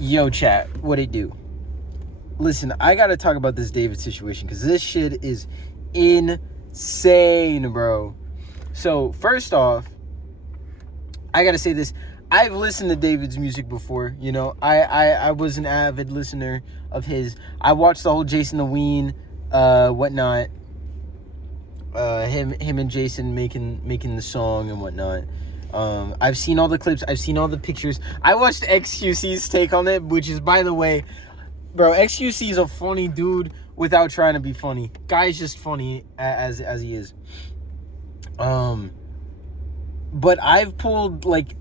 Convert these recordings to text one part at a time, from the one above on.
Yo, chat, what it do? Listen, I gotta talk about this D4vid situation because this shit is insane, bro. So, first off, I gotta say this. I've listened to D4vid's music before, you know. I was an avid listener of his. I watched the whole Jason the Ween, whatnot. Him and Jason making the song and whatnot. I've seen all the clips. I've seen all the pictures. I watched XQC's take on it, which is, by the way, bro, XQC is a funny dude without trying to be funny. Guy's just funny as he is. But I've pulled like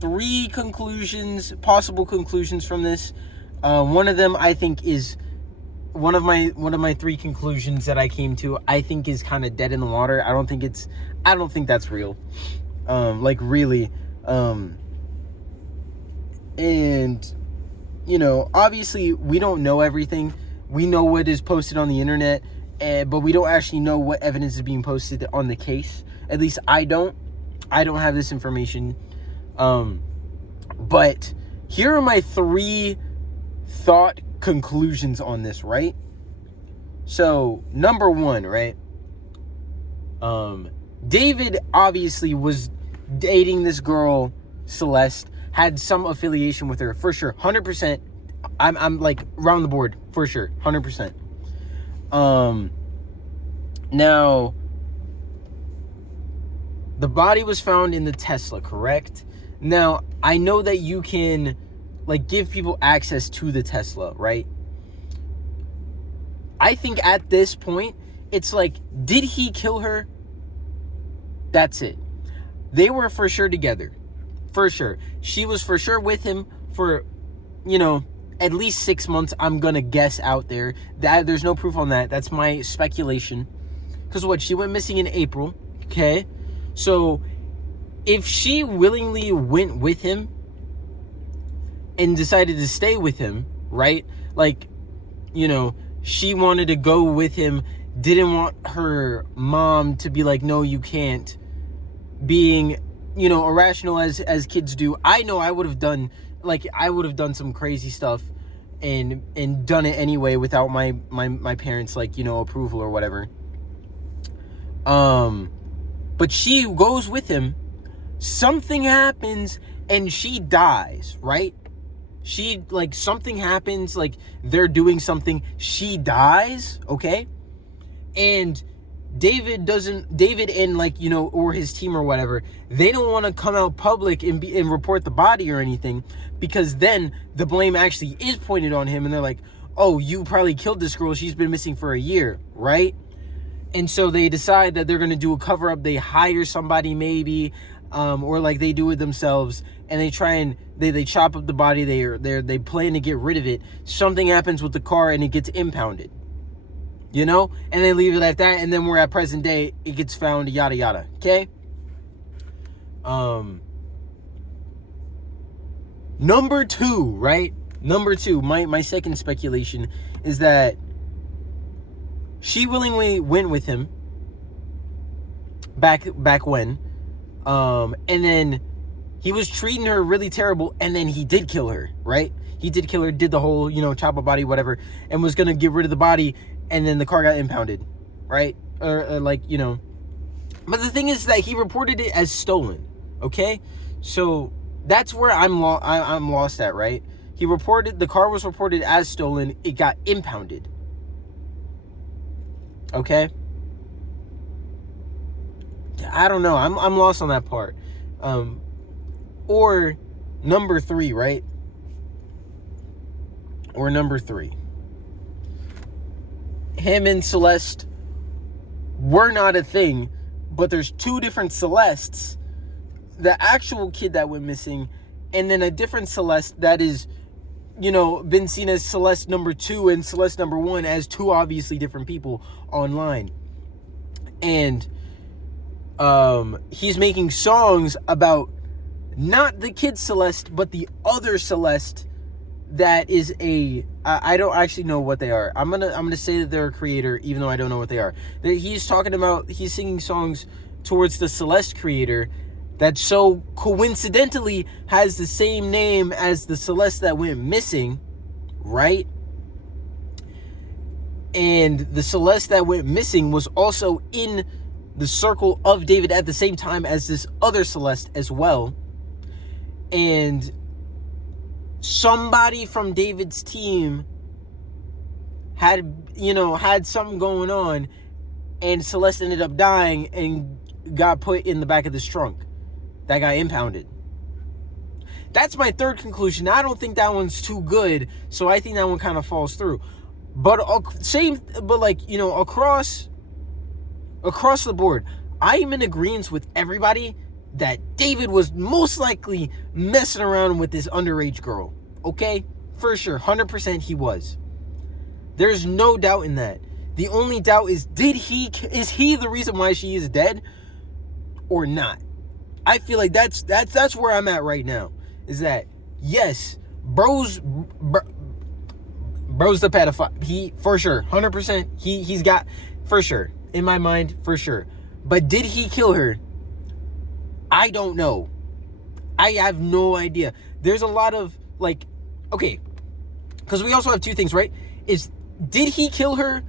3 possible conclusions from this. One of them I think is one of my 3 conclusions that I came to. I think is kind of dead in the water. I don't think that's real. Like really. And you know, obviously we don't know everything. We know what is posted on the internet, but we don't actually know what evidence is being posted on the case. At least I don't have this information. But here are my 3 thought conclusions on this, right? So, number 1, right? D4vid obviously was dating this girl, Celeste, had some affiliation with her, for sure, 100%. I'm like, round the board, for sure, 100%. Now, the body was found in the Tesla, correct? Now, I know that you can, like, give people access to the Tesla, right? I think at this point, it's like, did he kill her? That's it. They were for sure together. For sure. She was for sure with him for, you know, at least 6 months, I'm going to guess out there. There's no proof on that. That's my speculation. Because what? She went missing in April. Okay? So, if she willingly went with him and decided to stay with him, right? Like, you know, she wanted to go with him, didn't want her mom to be like, no, you can't. Being, you know, irrational as kids do. I know I would have done some crazy stuff and done it anyway without my parents', like, you know, approval or whatever. But she goes with him. Something happens and she dies, right? She, like, something happens, like, they're doing something. She dies, okay? And D4vid and, like, you know, or his team or whatever, they don't want to come out public and report the body or anything, because then the blame actually is pointed on him and they're like, oh, you probably killed this girl. She's been missing for a year, right? And so they decide that they're going to do a cover-up. They hire somebody maybe, or like they do it themselves, and they try and they chop up the body. They plan to get rid of it. Something happens with the car and it gets impounded, you know, and they leave it at that. And then we're at present day. It gets found, yada yada. Okay. Number 2, right? Number 2. My second speculation is that she willingly went with him back when. And then he was treating her really terrible, and then he did kill her, right? He did kill her, did the whole, you know, chop up body, whatever, and was gonna get rid of the body, and then the car got impounded, right? Or like, you know. But the thing is that he reported it as stolen, okay? So that's where I'm lost at, right? The car was reported as stolen, it got impounded. Okay? I don't know. I'm lost on that part. Or number 3, right? Or number 3. Him and Celeste were not a thing, but there's 2 different Celestes. The actual kid that went missing, and then a different Celeste that is, you know, been seen as Celeste number 2 and Celeste number 1 as 2 obviously different people online. And he's making songs about not the kid Celeste, but the other Celeste that is I don't actually know what they are. I'm gonna say that they're a creator, even though I don't know what they are. He's singing songs towards the Celeste creator, that so coincidentally has the same name as the Celeste that went missing, right? And the Celeste that went missing was also in the circle of David at the same time as this other Celeste as well. And somebody from David's team had something going on, and Celeste ended up dying and got put in the back of this trunk that got impounded. That's my third conclusion. I don't think that one's too good, so I think that one kind of falls through. But across the board, I am in agreement with everybody that David was most likely messing around with this underage girl. Okay? For sure. 100% he was. There's no doubt in that. The only doubt is, is he the reason why she is dead or not? I feel like that's where I'm at right now. Is that, yes, bro's the pedophile. He, for sure, 100%, he's got, for sure, in my mind, for sure. But did he kill her? I don't know. I have no idea. There's a lot of, okay, because we also have two things, right? Did he kill her?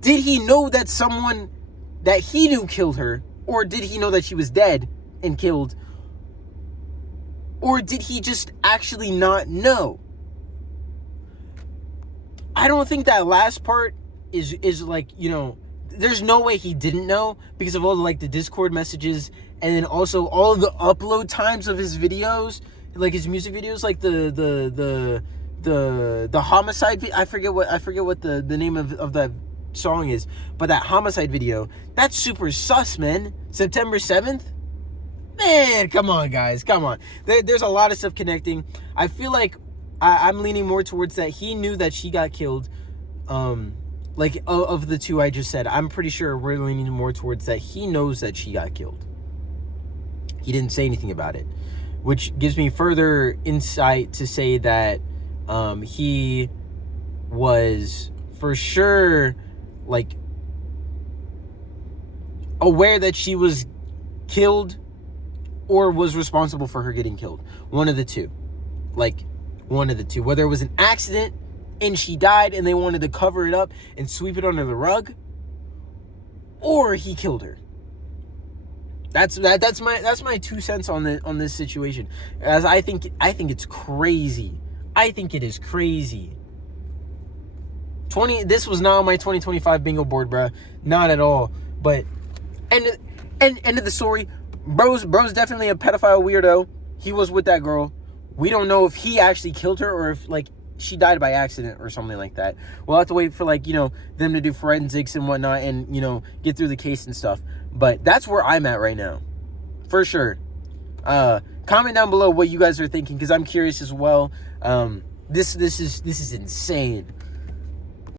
Did he know that someone that he knew killed her? Or did he know that she was dead and killed? Or did he just actually not know? I don't think that last part is there's no way he didn't know because of all the Discord messages, and then also all of the upload times of his videos, his music videos, the homicide. I forget what the name of that song is, but that homicide video, that's super sus, man. September 7th. Man, come on, guys. Come on. There's a lot of stuff connecting. I feel like I'm leaning more towards that he knew that she got killed. Of the two I just said, I'm pretty sure we're leaning more towards that he knows that she got killed. He didn't say anything about it, which gives me further insight to say that he was for sure, aware that she was killed or was responsible for her getting killed. One of the two. Whether it was an accident and she died and they wanted to cover it up and sweep it under the rug, or he killed her. That's my 2 cents on this situation. As I think it's crazy. I think it is crazy. This was not on my 2025 bingo board, bruh. Not at all. But end of the story. Bro's definitely a pedophile weirdo. He was with that girl. We don't know if he actually killed her or if she died by accident or something like that. We'll have to wait for them to do forensics and whatnot and get through the case and stuff. But that's where I'm at right now, for sure. Comment down below what you guys are thinking, because I'm curious as well. This is insane.